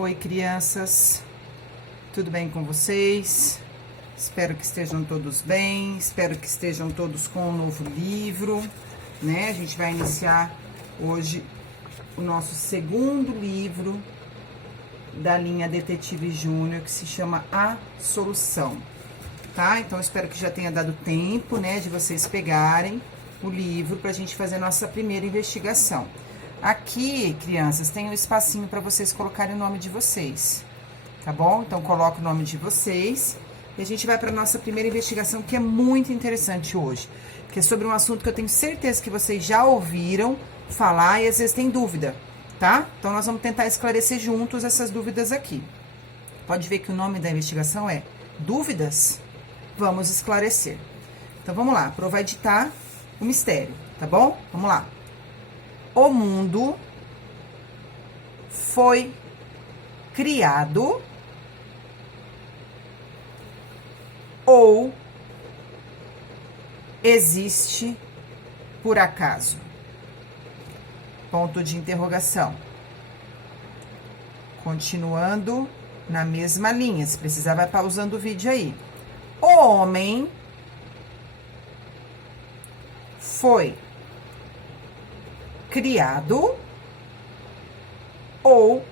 Oi, crianças, tudo bem com vocês? Espero que estejam todos bem, espero que estejam todos com um novo livro, né? A gente vai iniciar hoje o nosso segundo livro da linha Detetive Júnior, que se chama A Solução, tá? Então, espero que já tenha dado tempo, né, de vocês pegarem o livro pra gente fazer a nossa primeira investigação. Aqui, crianças, tem um espacinho para vocês colocarem o nome de vocês, tá bom? Então, coloca o nome de vocês e a gente vai para nossa primeira investigação, que é muito interessante hoje, que é sobre um assunto que eu tenho certeza que vocês já ouviram falar e às vezes tem dúvida, tá? Então, nós vamos tentar esclarecer juntos essas dúvidas aqui. Pode ver que o nome da investigação é Dúvidas? Vamos esclarecer. Então, vamos lá, provar editar o mistério, tá bom? Vamos lá. O mundo foi criado ou existe por acaso? Ponto de interrogação. Continuando na mesma linha, se precisar vai pausando o vídeo aí. O homem foi criado ou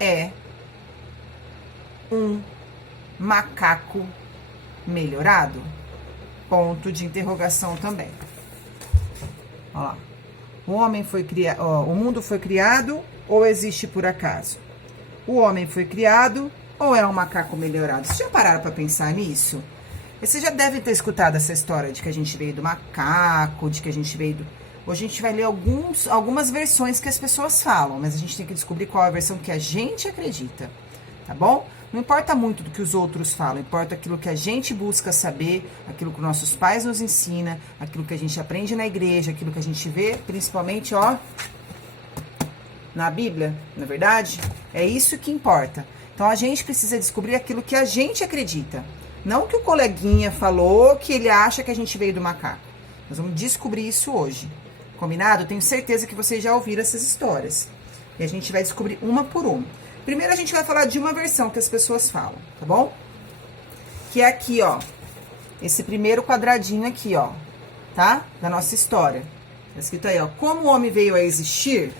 é um macaco melhorado? Ponto de interrogação também. Olha lá. O homem foi criado, o mundo foi criado ou existe por acaso? O homem foi criado ou é um macaco melhorado? Vocês já pararam para pensar nisso? Vocês já devem ter escutado essa história de que a gente veio do macaco, de que a gente veio do... Hoje a gente vai ler algumas versões que as pessoas falam, mas a gente tem que descobrir qual é a versão que a gente acredita, tá bom? Não importa muito do que os outros falam, importa aquilo que a gente busca saber, aquilo que nossos pais nos ensinam, aquilo que a gente aprende na igreja, aquilo que a gente vê, principalmente, ó, na Bíblia, na verdade, é isso que importa. Então a gente precisa descobrir aquilo que a gente acredita. Não que o coleguinha falou que ele acha que a gente veio do macaco. Nós vamos descobrir isso hoje. Combinado? Tenho certeza que vocês já ouviram essas histórias. E a gente vai descobrir uma por uma. Primeiro a gente vai falar de uma versão que as pessoas falam, tá bom? Que é aqui, ó. Esse primeiro quadradinho aqui, ó. Tá? Da nossa história. Tá escrito aí, ó. Como o homem veio a existir?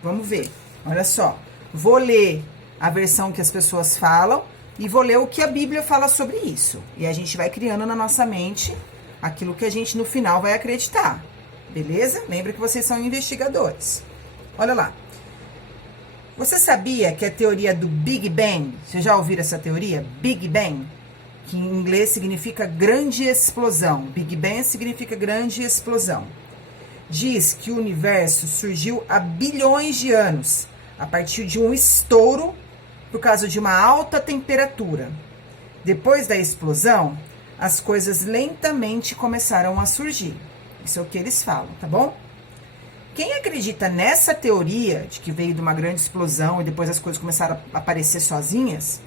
Vamos ver. Olha só. Vou ler a versão que as pessoas falam. E vou ler o que a Bíblia fala sobre isso. E a gente vai criando na nossa mente aquilo que a gente no final vai acreditar. Beleza? Lembra que vocês são investigadores. Olha lá. Você sabia que a teoria do Big Bang, vocês já ouviram essa teoria? Big Bang, que em inglês significa grande explosão. Big Bang significa grande explosão. Diz que o universo surgiu há bilhões de anos, a partir de um estouro por causa de uma alta temperatura. Depois da explosão, as coisas lentamente começaram a surgir. Isso é o que eles falam, tá bom? Quem acredita nessa teoria de que veio de uma grande explosão e depois as coisas começaram a aparecer sozinhas,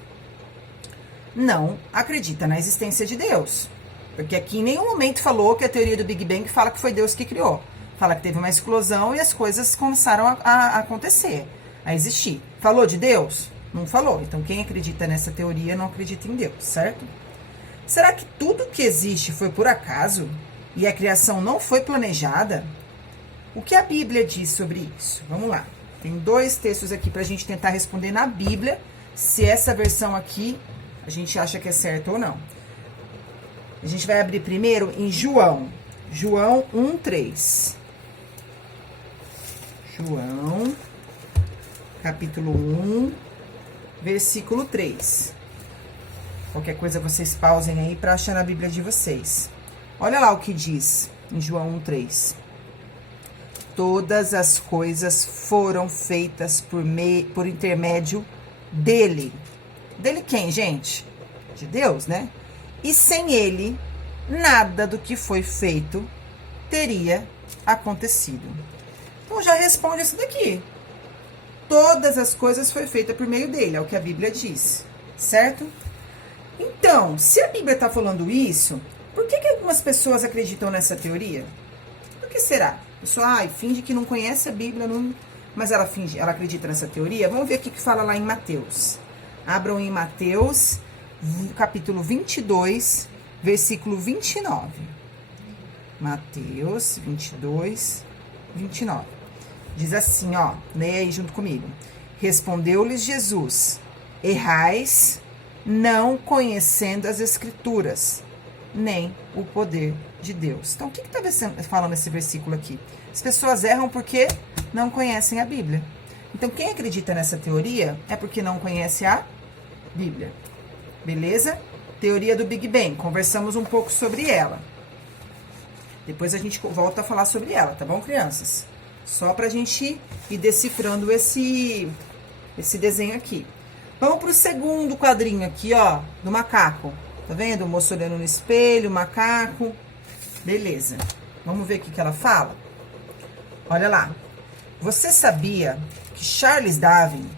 não acredita na existência de Deus. Porque aqui em nenhum momento falou que a teoria do Big Bang fala que foi Deus que criou. Fala que teve uma explosão e as coisas começaram a acontecer, a existir. Falou de Deus? Não falou. Então, quem acredita nessa teoria não acredita em Deus, certo? Será que tudo que existe foi por acaso? E a criação não foi planejada? O que a Bíblia diz sobre isso? Vamos lá. Tem 2 textos aqui pra gente tentar responder na Bíblia se essa versão aqui a gente acha que é certa ou não. A gente vai abrir primeiro em João. João 1:3. João, capítulo 1. Versículo 3. Qualquer coisa vocês pausem aí para achar na Bíblia de vocês. Olha lá o que diz em João 1:3. Todas as coisas foram feitas por intermédio dele. Dele quem, gente? De Deus, né? E sem ele, nada do que foi feito teria acontecido. Então já responde isso daqui. Todas as coisas foram feitas por meio dele, é o que a Bíblia diz, certo? Então, se a Bíblia está falando isso, por que algumas pessoas acreditam nessa teoria? Por que será? A pessoa finge que não conhece a Bíblia, mas ela acredita nessa teoria. Vamos ver o que fala lá em Mateus. Abram em Mateus, capítulo 22, versículo 29. Mateus 22, 29. Diz assim, ó, leia aí junto comigo. Respondeu-lhes Jesus: errais, não conhecendo as Escrituras, nem o poder de Deus. Então, o que está falando esse versículo aqui? As pessoas erram porque não conhecem a Bíblia. Então, quem acredita nessa teoria é porque não conhece a Bíblia. Beleza? Teoria do Big Bang. Conversamos um pouco sobre ela. Depois a gente volta a falar sobre ela, tá bom, crianças? Só pra gente ir decifrando esse desenho aqui. Vamos pro segundo quadrinho aqui, ó, do macaco. Tá vendo? O moço olhando no espelho, o macaco. Beleza. Vamos ver o que ela fala? Olha lá. Você sabia que Charles Darwin,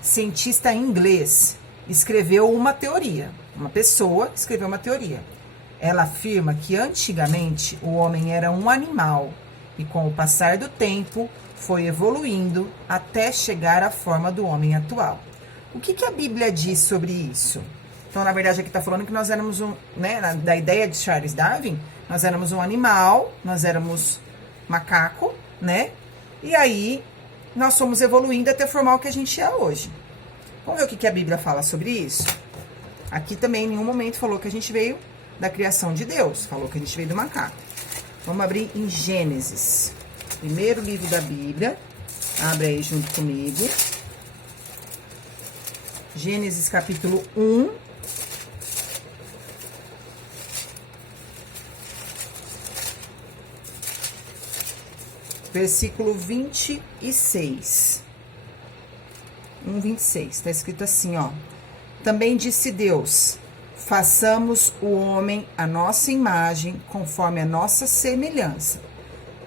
cientista inglês, escreveu uma teoria? Uma pessoa escreveu uma teoria. Ela afirma que antigamente o homem era um animal e com o passar do tempo foi evoluindo até chegar à forma do homem atual. O que a Bíblia diz sobre isso? Então, na verdade, aqui está falando que nós éramos da ideia de Charles Darwin, nós éramos um animal, nós éramos macaco, né? E aí, nós fomos evoluindo até formar o que a gente é hoje. Vamos ver o que a Bíblia fala sobre isso? Aqui também, em nenhum momento, falou que a gente veio da criação de Deus. Falou que a gente veio do macaco. Vamos abrir em Gênesis. Primeiro livro da Bíblia. Abre aí junto comigo. Gênesis capítulo 1. Versículo 26. 1:26. Está escrito assim, ó. Também disse Deus: façamos o homem à nossa imagem, conforme a nossa semelhança.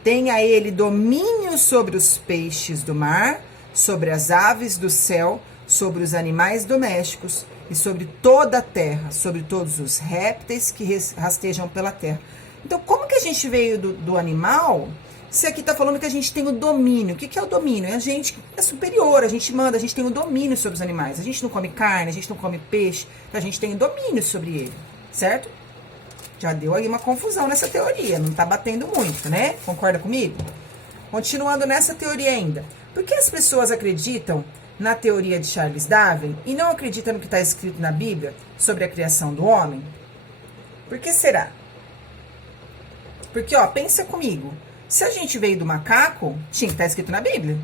Tenha ele domínio sobre os peixes do mar, sobre as aves do céu, sobre os animais domésticos e sobre toda a terra, sobre todos os répteis que rastejam pela terra. Então, como que a gente veio do animal? Se aqui está falando que a gente tem o domínio. O que é o domínio? A gente é superior, a gente manda, a gente tem o domínio sobre os animais. A gente não come carne, a gente não come peixe, então a gente tem o domínio sobre ele, certo? Já deu aí uma confusão nessa teoria, não está batendo muito, né? Concorda comigo? Continuando nessa teoria ainda. Por que as pessoas acreditam na teoria de Charles Darwin e não acreditam no que está escrito na Bíblia sobre a criação do homem? Por que será? Porque, ó, pensa comigo. Se a gente veio do macaco, tinha que estar escrito na Bíblia,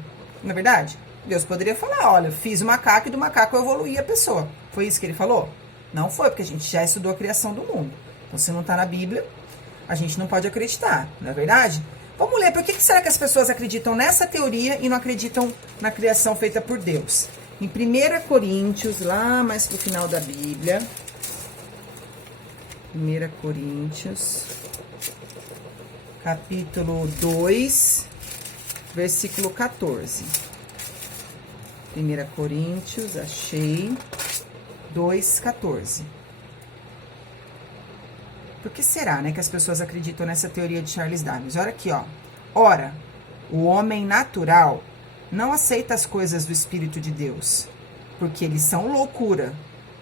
não é verdade? Deus poderia falar, olha, fiz o macaco e do macaco eu evoluí a pessoa. Foi isso que ele falou? Não foi, porque a gente já estudou a criação do mundo. Então, se não está na Bíblia, a gente não pode acreditar, não é verdade? Vamos ler, por que será que as pessoas acreditam nessa teoria e não acreditam na criação feita por Deus? Em 1 Coríntios, lá mais pro final da Bíblia, 1 Coríntios... capítulo 2, versículo 14. 1 Coríntios, achei, 2:14. Por que será, né, que as pessoas acreditam nessa teoria de Charles Darwin? Olha aqui, ó. Ora, o homem natural não aceita as coisas do Espírito de Deus, porque eles são loucura,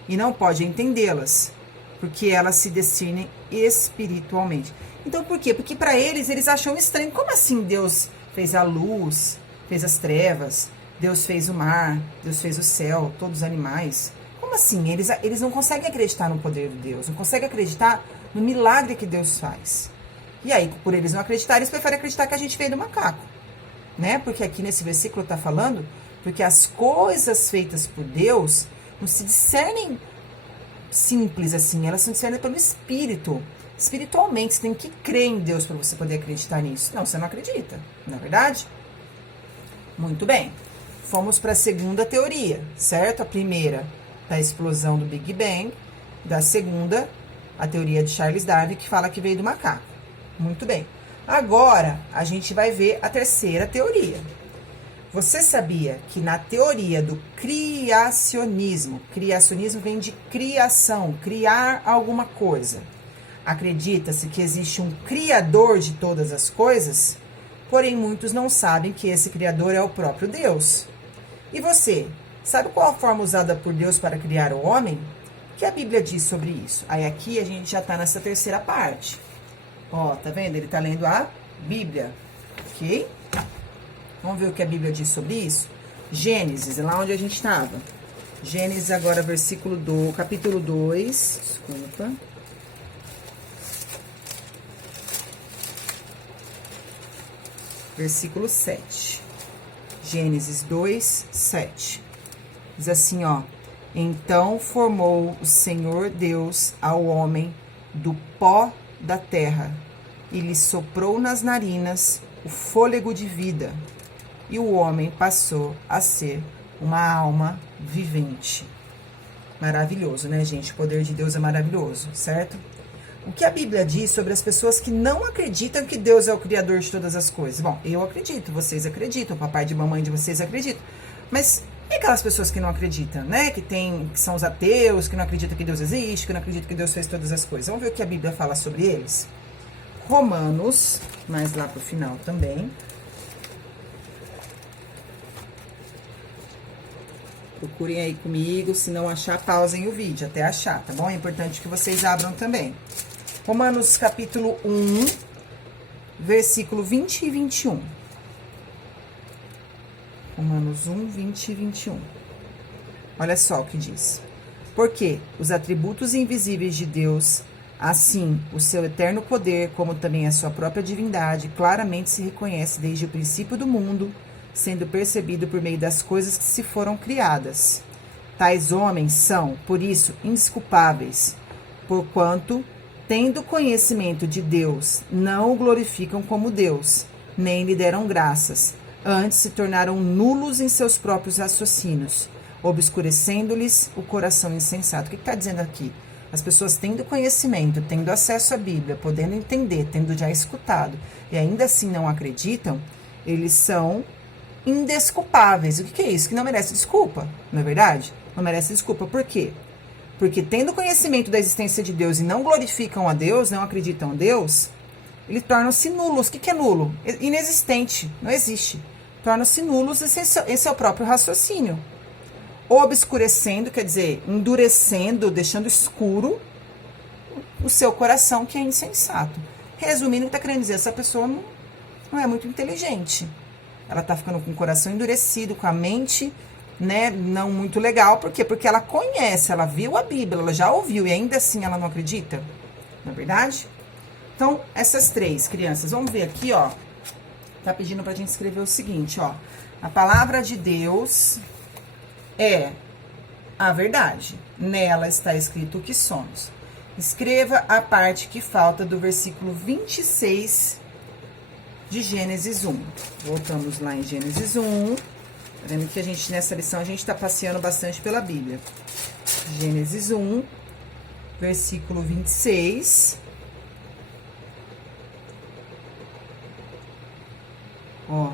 e não pode entendê-las, porque elas se discernem espiritualmente. Então, por quê? Porque para eles acham estranho. Como assim Deus fez a luz, fez as trevas, Deus fez o mar, Deus fez o céu, todos os animais? Como assim? Eles não conseguem acreditar no poder de Deus, não conseguem acreditar no milagre que Deus faz. E aí, por eles não acreditarem, eles preferem acreditar que a gente veio do macaco, né? Porque aqui nesse versículo está falando, porque as coisas feitas por Deus não se discernem simples assim, elas são discernidas pelo Espírito. Espiritualmente, você tem que crer em Deus para você poder acreditar nisso. Não, você não acredita, não é verdade? Muito bem. Fomos para a segunda teoria, certo? A primeira, da explosão do Big Bang. Da segunda, a teoria de Charles Darwin, que fala que veio do macaco. Muito bem. Agora, a gente vai ver a terceira teoria. Você sabia que na teoria do criacionismo vem de criação, criar alguma coisa. Acredita-se que existe um criador de todas as coisas? Porém, muitos não sabem que esse Criador é o próprio Deus. E você, sabe qual a forma usada por Deus para criar o homem? O que a Bíblia diz sobre isso? Aí aqui a gente já está nessa terceira parte. Ó, tá vendo? Ele está lendo a Bíblia, ok? Vamos ver o que a Bíblia diz sobre isso? Gênesis, lá onde a gente estava. Gênesis agora, capítulo 2, desculpa. Versículo 7. Gênesis 2, 7. Diz assim, ó. Então formou o Senhor Deus ao homem do pó da terra e lhe soprou nas narinas o fôlego de vida. E o homem passou a ser uma alma vivente. Maravilhoso, né, gente? O poder de Deus é maravilhoso, certo? O que a Bíblia diz sobre as pessoas que não acreditam que Deus é o Criador de todas as coisas? Bom, eu acredito, vocês acreditam, o papai e mamãe de vocês acreditam. Mas e aquelas pessoas que não acreditam, né? Que são os ateus, que não acreditam que Deus existe, que não acreditam que Deus fez todas as coisas. Vamos ver o que a Bíblia fala sobre eles? Romanos, mais lá pro final também. Procurem aí comigo, se não achar, pausem o vídeo até achar, tá bom? É importante que vocês abram também. Romanos capítulo 1, versículo 20 e 21. Romanos 1, 20 e 21. Olha só o que diz. Porque os atributos invisíveis de Deus, assim o seu eterno poder, como também a sua própria divindade, claramente se reconhece desde o princípio do mundo, sendo percebido por meio das coisas que se foram criadas. Tais homens são, por isso, indesculpáveis, porquanto, tendo conhecimento de Deus, não o glorificam como Deus, nem lhe deram graças, antes se tornaram nulos em seus próprios raciocínios, obscurecendo-lhes o coração insensato. O que está dizendo aqui? As pessoas tendo conhecimento, tendo acesso à Bíblia, podendo entender, tendo já escutado, e ainda assim não acreditam, eles são indesculpáveis. O que é isso? Que não merece desculpa, não é verdade? Não merece desculpa. Por quê? Porque tendo conhecimento da existência de Deus e não glorificam a Deus, não acreditam a Deus, eles tornam-se nulos. O que é nulo? Inexistente, não existe. Tornam-se nulos, esse é o próprio raciocínio. Obscurecendo, quer dizer, endurecendo, deixando escuro o seu coração, que é insensato. Resumindo, o que está querendo dizer? Essa pessoa não é muito inteligente. Ela está ficando com o coração endurecido, com a mente, né, não muito legal. Por quê? Porque ela conhece, ela viu a Bíblia, ela já ouviu e ainda assim ela não acredita. Não é verdade? Então, essas três crianças, vamos ver aqui, ó. Tá pedindo pra gente escrever o seguinte, ó. A palavra de Deus é a verdade. Nela está escrito o que somos. Escreva a parte que falta do versículo 26 de Gênesis 1. Voltamos lá em Gênesis 1. Tá vendo que nessa lição, a gente está passeando bastante pela Bíblia. Gênesis 1, versículo 26. Ó.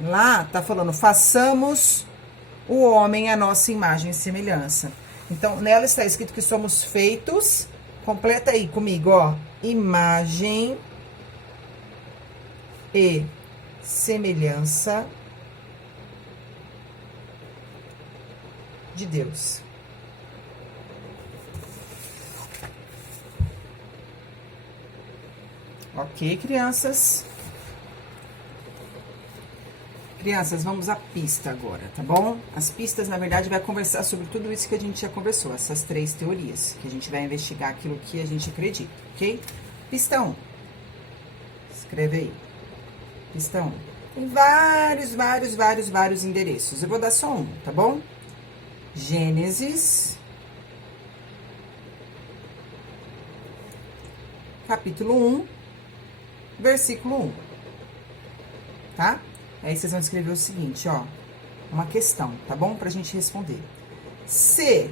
Lá tá falando, façamos o homem à nossa imagem e semelhança. Então, nela está escrito que somos feitos, completa aí comigo, ó. Imagem e semelhança de Deus. Ok, crianças? Crianças, vamos à pista agora, tá bom? As pistas, na verdade, vai conversar sobre tudo isso que a gente já conversou, essas três teorias, que a gente vai investigar aquilo que a gente acredita, ok? Pista 1. Escreve aí. Pista 1. Tem vários endereços. Eu vou dar só um, tá bom? Gênesis, capítulo 1, versículo 1. Tá? Aí vocês vão escrever o seguinte, ó. Uma questão, tá bom? Pra gente responder. Se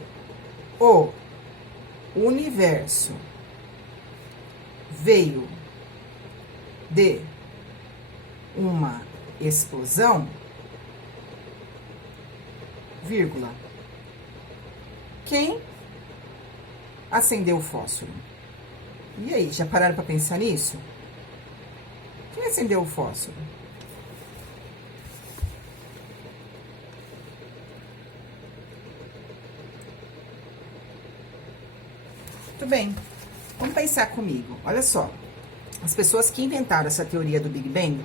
o universo veio de uma explosão, vírgula, quem acendeu o fósforo? E aí, já pararam pra pensar nisso? Quem acendeu o fósforo? Muito bem. Vamos pensar comigo. Olha só. As pessoas que inventaram essa teoria do Big Bang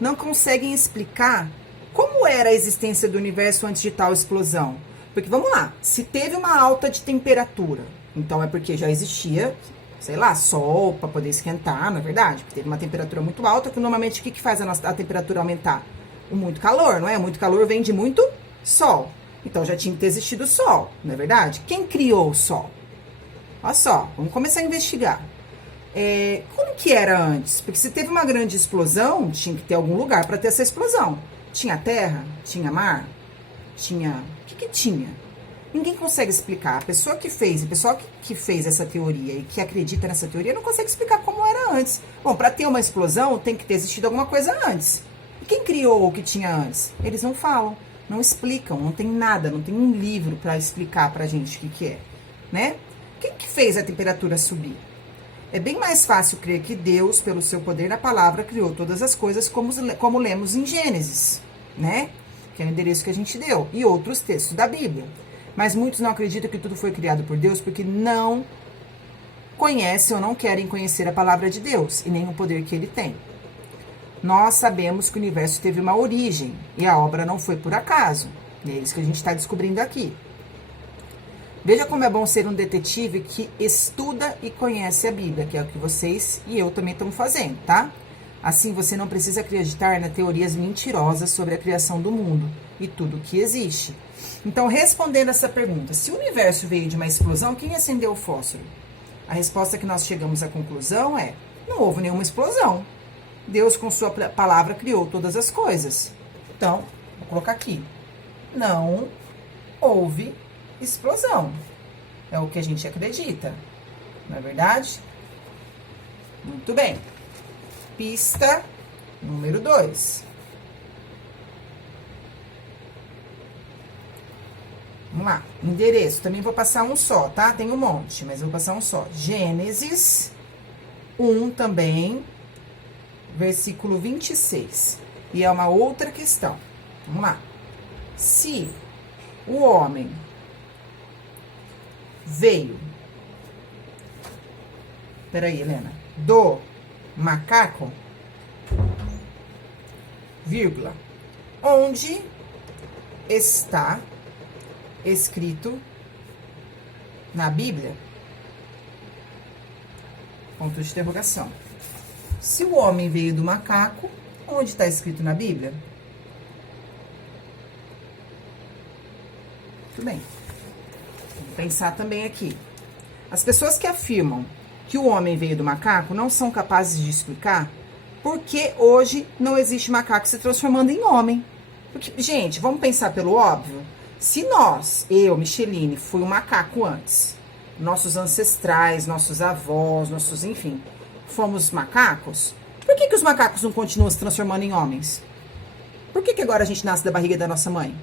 não conseguem explicar como era a existência do universo antes de tal explosão. Porque, vamos lá, se teve uma alta de temperatura, então é porque já existia, sei lá, sol para poder esquentar, não é verdade? Porque teve uma temperatura muito alta, que normalmente o que faz a temperatura aumentar? O muito calor, não é? Muito calor vem de muito sol. Então já tinha que ter existido sol, não é verdade? Quem criou o sol? Olha só, vamos começar a investigar. Como que era antes? Porque se teve uma grande explosão, tinha que ter algum lugar para ter essa explosão. Tinha terra? Tinha mar? Tinha... O que tinha? Ninguém consegue explicar. A pessoa que fez, o pessoal que fez essa teoria e que acredita nessa teoria não consegue explicar como era antes. Bom, para ter uma explosão tem que ter existido alguma coisa antes. E quem criou o que tinha antes? Eles não falam, não explicam, não tem nada, não tem um livro para explicar pra gente o que é, né? Quem que fez a temperatura subir? É bem mais fácil crer que Deus, pelo seu poder na palavra, criou todas as coisas, como lemos em Gênesis, né? Que é o endereço que a gente deu, e outros textos da Bíblia. Mas muitos não acreditam que tudo foi criado por Deus porque não conhecem ou não querem conhecer a palavra de Deus e nem o poder que ele tem. Nós sabemos que o universo teve uma origem e a obra não foi por acaso. E é isso que a gente está descobrindo aqui. Veja como é bom ser um detetive que estuda e conhece a Bíblia, que é o que vocês e eu também estamos fazendo, tá? Assim você não precisa acreditar nas teorias mentirosas sobre a criação do mundo e tudo que existe. Então, respondendo essa pergunta, se o universo veio de uma explosão, quem acendeu o fósforo? A resposta que nós chegamos à conclusão é: não houve nenhuma explosão. Deus, com sua palavra, criou todas as coisas. Então, vou colocar aqui: não houve explosão. É o que a gente acredita, não é verdade? Muito bem. Pista número 2. Vamos lá. Endereço. Também vou passar um só, tá? Tem um monte, mas eu vou passar um só. Gênesis 1 também, versículo 26. E é uma outra questão. Vamos lá. Se o homem veio... Peraí, Helena. Do macaco, vírgula, onde está escrito na Bíblia? Ponto de interrogação. Se o homem veio do macaco, onde está escrito na Bíblia? Muito bem. Vamos pensar também aqui. As pessoas que afirmam que o homem veio do macaco não são capazes de explicar por que hoje não existe macaco se transformando em homem. Porque, gente, vamos pensar pelo óbvio. Se nós, eu, Micheline, fui um macaco antes, nossos ancestrais, nossos avós, enfim, fomos macacos, por que os macacos não continuam se transformando em homens? Por que agora a gente nasce da barriga da nossa mãe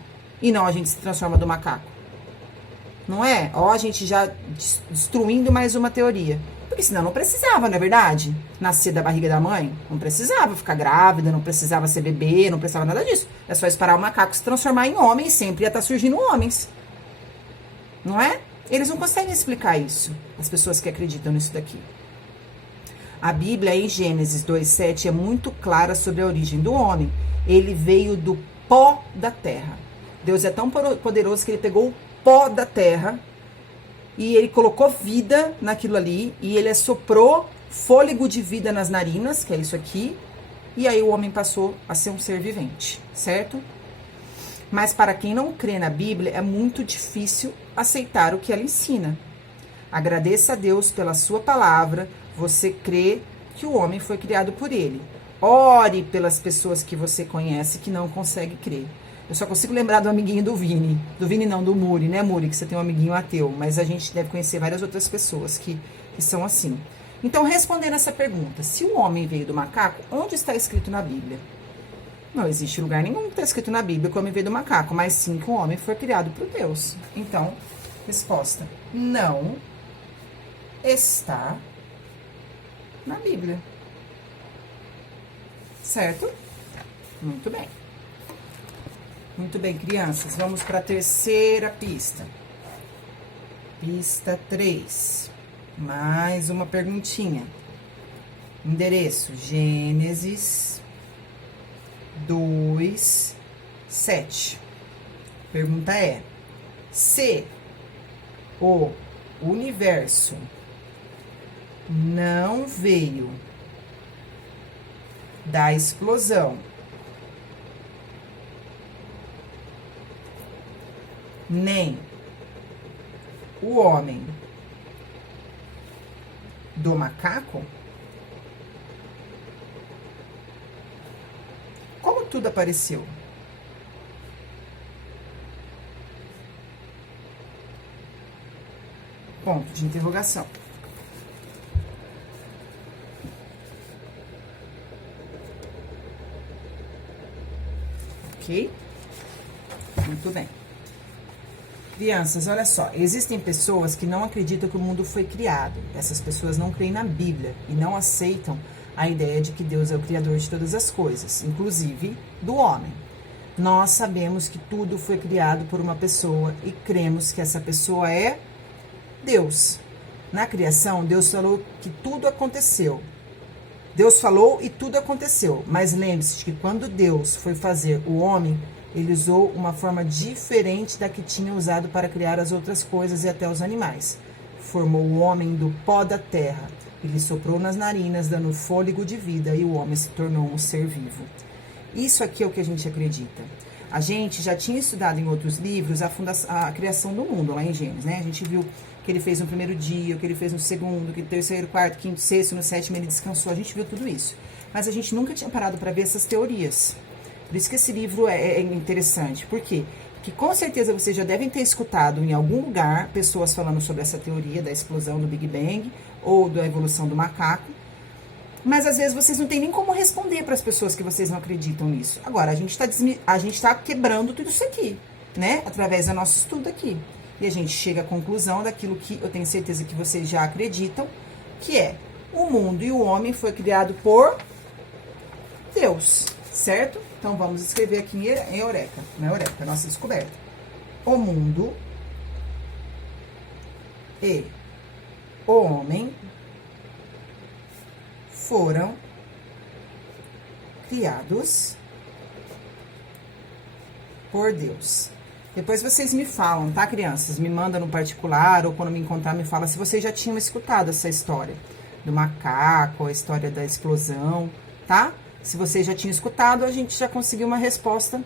e não a gente se transforma do macaco? Não é? Ó, a gente já destruindo mais uma teoria. Porque senão não precisava, não é verdade? Nascer da barriga da mãe, não precisava ficar grávida, não precisava ser bebê, não precisava nada disso. É só esperar o macaco se transformar em homem e sempre ia estar surgindo homens. Não é? Eles não conseguem explicar isso, as pessoas que acreditam nisso daqui. A Bíblia, em Gênesis 2:7, é muito clara sobre a origem do homem. Ele veio do pó da terra. Deus é tão poderoso que ele pegou o pó da terra e ele colocou vida naquilo ali, e ele assoprou fôlego de vida nas narinas, que é isso aqui, e aí o homem passou a ser um ser vivente, certo? Mas para quem não crê na Bíblia, é muito difícil aceitar o que ela ensina. Agradeça a Deus pela sua palavra, você crê que o homem foi criado por ele. Ore pelas pessoas que você conhece que não conseguem crer. Eu só consigo lembrar do amiguinho do Vini. Do Vini não, do Muri, né, Muri? Que você tem um amiguinho ateu. Mas a gente deve conhecer várias outras pessoas que são assim. Então, respondendo essa pergunta, se o homem veio do macaco, onde está escrito na Bíblia? Não existe lugar nenhum que está escrito na Bíblia que o homem veio do macaco, mas sim que o homem foi criado por Deus. Então, resposta: não está na Bíblia. Certo? Muito bem. Muito bem, crianças. Vamos para a terceira pista. Pista 3. Mais uma perguntinha. Endereço: Gênesis 2, 7. Pergunta é: se o universo não veio da explosão, nem o homem do macaco, como tudo apareceu? Ponto de interrogação. Ok? Muito bem. Crianças, olha só, existem pessoas que não acreditam que o mundo foi criado. Essas pessoas não creem na Bíblia e não aceitam a ideia de que Deus é o criador de todas as coisas, inclusive do homem. Nós sabemos que tudo foi criado por uma pessoa e cremos que essa pessoa é Deus. Na criação, Deus falou que tudo aconteceu. Deus falou e tudo aconteceu. Mas lembre-se que quando Deus foi fazer o homem, ele usou uma forma diferente da que tinha usado para criar as outras coisas e até os animais. Formou o homem do pó da terra. Ele soprou nas narinas, dando fôlego de vida, e o homem se tornou um ser vivo. Isso aqui é o que a gente acredita. A gente já tinha estudado em outros livros a criação do mundo, lá em Gênesis, né? A gente viu que ele fez no primeiro dia, o que ele fez no segundo, que no terceiro, quarto, quinto, sexto, no sétimo ele descansou. A gente viu tudo isso. Mas a gente nunca tinha parado para ver essas teorias. Por isso que esse livro é interessante. Por quê? Porque com certeza vocês já devem ter escutado em algum lugar pessoas falando sobre essa teoria da explosão do Big Bang ou da evolução do macaco. Mas às vezes vocês não têm nem como responder para as pessoas que vocês não acreditam nisso. Agora, a gente tá quebrando tudo isso aqui, né? Através do nosso estudo aqui. E a gente chega à conclusão daquilo que eu tenho certeza que vocês já acreditam, que é: o mundo e o homem foi criado por Deus, certo? Então vamos escrever aqui em Eureka, na Eureka, nossa descoberta. O mundo e o homem foram criados por Deus. Depois vocês me falam, tá, crianças? Me mandam no particular, ou quando me encontrar, me fala se vocês já tinham escutado essa história do macaco, a história da explosão, tá? Se vocês já tinham escutado, a gente já conseguiu uma resposta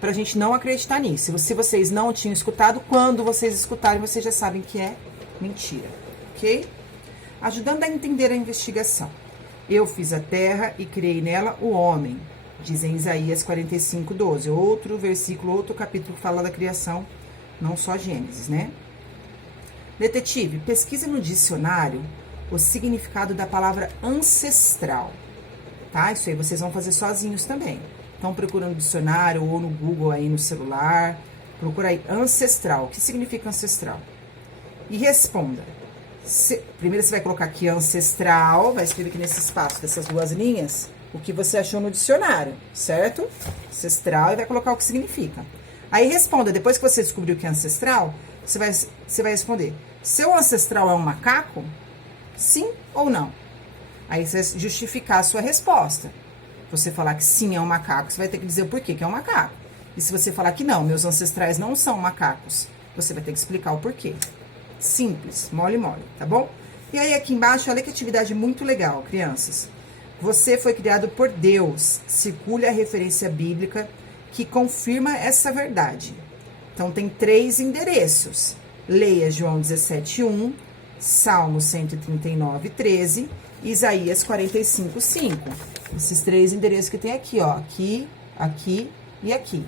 pra gente não acreditar nisso. Se vocês não tinham escutado, quando vocês escutarem, vocês já sabem que é mentira, ok? Ajudando a entender a investigação. Eu fiz a terra e criei nela o homem, diz em Isaías 45:12. Outro versículo, outro capítulo que fala da criação, não só Gênesis, né? Detetive, pesquise no dicionário o significado da palavra ancestral, tá? Isso aí vocês vão fazer sozinhos também. Então procura no dicionário ou no Google aí no celular, procura aí ancestral. O que significa ancestral? E responda. Primeiro você vai colocar aqui ancestral, vai escrever aqui nesse espaço dessas duas linhas o que você achou no dicionário, certo? Ancestral, e vai colocar o que significa. Aí responda, depois que você descobriu o que é ancestral, você vai responder: seu ancestral é um macaco? Sim ou não? Aí você vai justificar a sua resposta. Se você falar que sim, é um macaco, você vai ter que dizer o porquê que é um macaco. E se você falar que não, meus ancestrais não são macacos, você vai ter que explicar o porquê. Simples, mole, tá bom? E aí aqui embaixo, olha que atividade muito legal, crianças. Você foi criado por Deus. Circule a referência bíblica que confirma essa verdade. Então, tem 3 endereços. Leia João 17:1, Salmo 139:13, Isaías 45:5. Esses 3 endereços que tem aqui, ó. Aqui, aqui e aqui.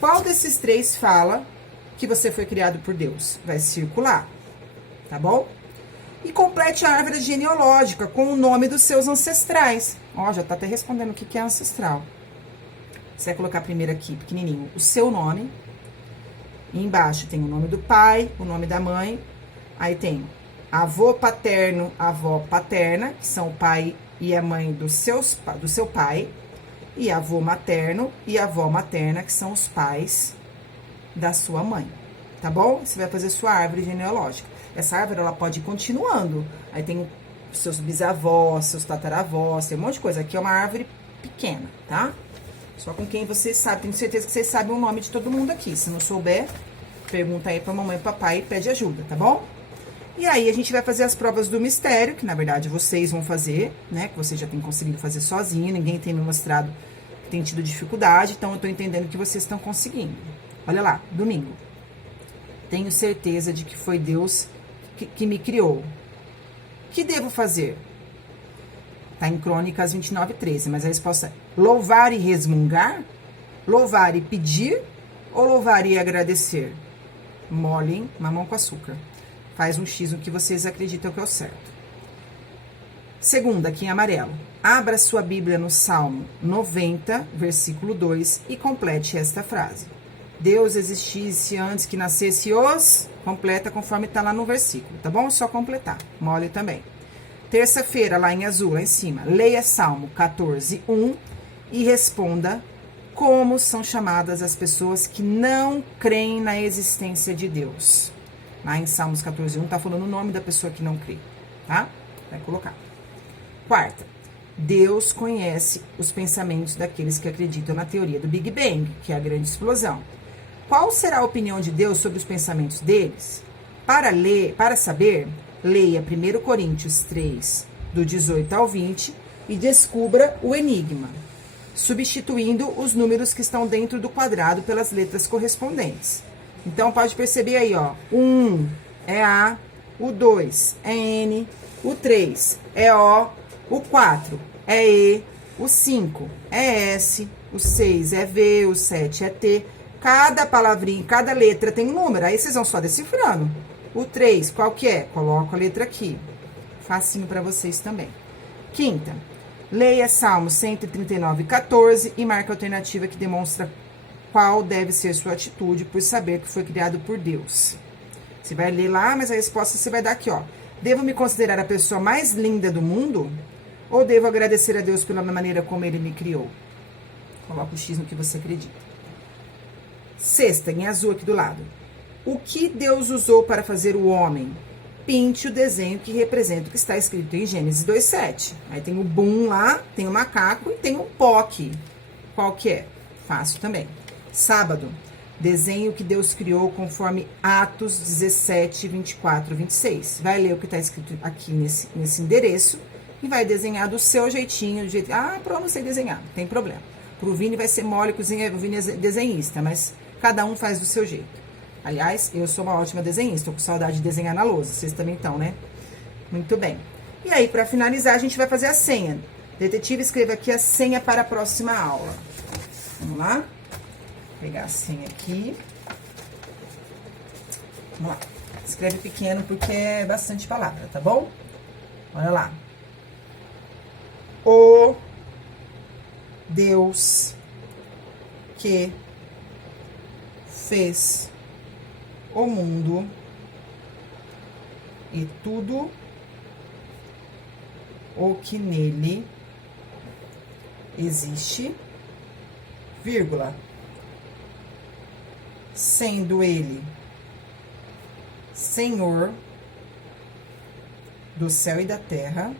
Qual desses 3 fala que você foi criado por Deus? Vai circular, tá bom? E complete a árvore genealógica com o nome dos seus ancestrais. Ó, já tá até respondendo o que é ancestral. Você vai colocar primeiro aqui, pequenininho, o seu nome. E embaixo tem o nome do pai, o nome da mãe. Aí tem avô paterno, avó paterna, que são o pai e a mãe do seu pai. e avô materno e avó materna, que são os pais da sua mãe, tá bom? Você vai fazer sua árvore genealógica. Essa árvore, ela pode ir continuando. Aí tem seus bisavós, seus tataravós, tem um monte de coisa. Aqui é uma árvore pequena, tá? Só com quem você sabe. Tenho certeza que vocês sabem o nome de todo mundo aqui. Se não souber, pergunta aí pra mamãe e papai e pede ajuda, tá bom? E aí, a gente vai fazer as provas do mistério, que na verdade vocês vão fazer, né? Que vocês já têm conseguido fazer sozinho, ninguém tem me mostrado que tem tido dificuldade, então eu tô entendendo que vocês estão conseguindo. Olha lá, domingo. Tenho certeza de que foi Deus que me criou. O que devo fazer? Tá em Crônicas 29:13, mas a resposta é louvar e resmungar? Louvar e pedir? Ou louvar e agradecer? Molhem mamão com açúcar. Faz um X no que vocês acreditam que é o certo. Segunda, aqui em amarelo. Abra sua Bíblia no Salmo 90, versículo 2 e complete esta frase. Deus existisse antes que nascesse os... Completa conforme está lá no versículo, tá bom? É só completar. Mole também. Terça-feira, lá em azul, lá em cima. Leia Salmo 14:1 e responda como são chamadas as pessoas que não creem na existência de Deus. Lá em Salmos 14:1 tá falando o nome da pessoa que não crê, tá? Vai colocar. Quarta, Deus conhece os pensamentos daqueles que acreditam na teoria do Big Bang, que é a grande explosão. Qual será a opinião de Deus sobre os pensamentos deles? Para saber, leia 1 Coríntios 3, do 18 ao 20, e descubra o enigma, substituindo os números que estão dentro do quadrado pelas letras correspondentes. Então, pode perceber aí, ó, o 1 é A, o 2 é N, o 3 é O, o 4 é E, o 5 é S, o 6 é V, o 7 é T. Cada palavrinha, cada letra tem um número, aí vocês vão só decifrando. O 3, qual que é? Coloco a letra aqui. Facinho para vocês também. Quinta, leia Salmo 139:14 e marque a alternativa que demonstra qual deve ser sua atitude por saber que foi criado por Deus. Você vai ler lá, mas a resposta você vai dar aqui, ó. Devo me considerar a pessoa mais linda do mundo? Ou devo agradecer a Deus pela maneira como Ele me criou? Coloca o X no que você acredita. Sexta, em azul aqui do lado. O que Deus usou para fazer o homem? Pinte o desenho que representa o que está escrito em Gênesis 2:7. Aí tem o boom lá, tem o macaco e tem o POC. Qual que é? Fácil também. Sábado, desenho que Deus criou conforme Atos 17, 24, 26. Vai ler o que está escrito aqui nesse endereço e vai desenhar do seu jeitinho. Do jeito... Ah, pronto, não sei desenhar, não tem problema. Pro Vini vai ser mole, o Vini é desenhista, mas cada um faz do seu jeito. Aliás, eu sou uma ótima desenhista, tô com saudade de desenhar na lousa, vocês também estão, né? Muito bem. E aí, para finalizar, a gente vai fazer a senha. Detetive, escreva aqui a senha para a próxima aula. Vamos lá? Vou pegar a senha aqui. Vamos lá. Escreve pequeno porque é bastante palavra, tá bom? Olha lá. O Deus que fez o mundo e tudo o que nele existe, vírgula, sendo ele Senhor do céu e da terra,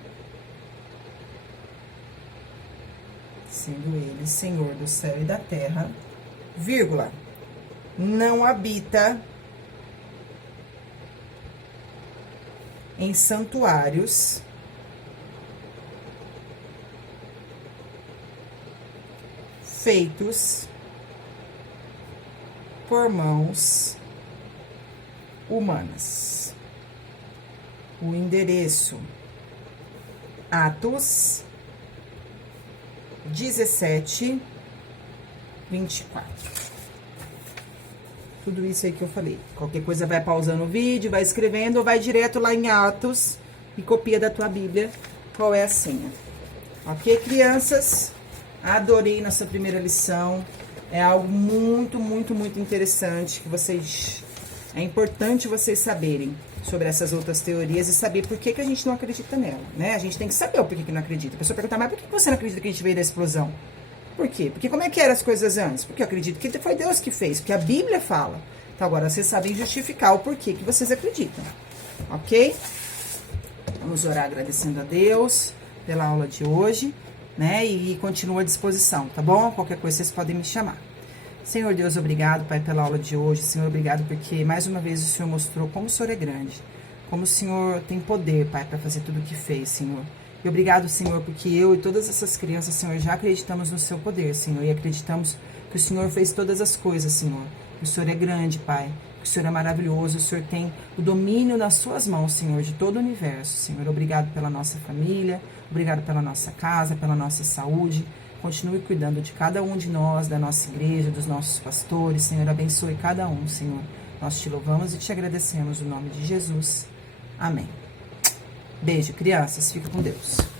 sendo ele Senhor do céu e da terra, vírgula, não habita em santuários feitos por mãos humanas. O endereço: Atos 17, 24. Tudo isso aí que eu falei. Qualquer coisa vai pausando o vídeo, vai escrevendo ou vai direto lá em Atos e copia da tua Bíblia qual é a senha. Ok, crianças? Adorei nossa primeira lição. É algo muito, muito, muito interessante que vocês... É importante vocês saberem sobre essas outras teorias e saber por que a gente não acredita nela, né? A gente tem que saber o porquê que não acredita. A pessoa pergunta, mas por que você não acredita que a gente veio da explosão? Por quê? Porque como é que eram as coisas antes? Porque eu acredito que foi Deus que fez, porque a Bíblia fala. Então agora vocês sabem justificar o porquê que vocês acreditam, ok? Vamos orar agradecendo a Deus pela aula de hoje, né? E continua à disposição, tá bom? Qualquer coisa vocês podem me chamar. Senhor Deus, obrigado, Pai, pela aula de hoje. Senhor, obrigado porque mais uma vez o Senhor mostrou como o Senhor é grande, como o Senhor tem poder, Pai, para fazer tudo o que fez, Senhor. E obrigado, Senhor, porque eu e todas essas crianças, Senhor, já acreditamos no seu poder, Senhor, e acreditamos que o Senhor fez todas as coisas, Senhor. O Senhor é grande, Pai. O Senhor é maravilhoso. O Senhor tem o domínio nas suas mãos, Senhor, de todo o universo, Senhor. Obrigado pela nossa família, obrigado pela nossa casa, pela nossa saúde. Continue cuidando de cada um de nós, da nossa igreja, dos nossos pastores. Senhor, abençoe cada um, Senhor. Nós te louvamos e te agradecemos no nome de Jesus. Amém. Beijo, crianças. Fica com Deus.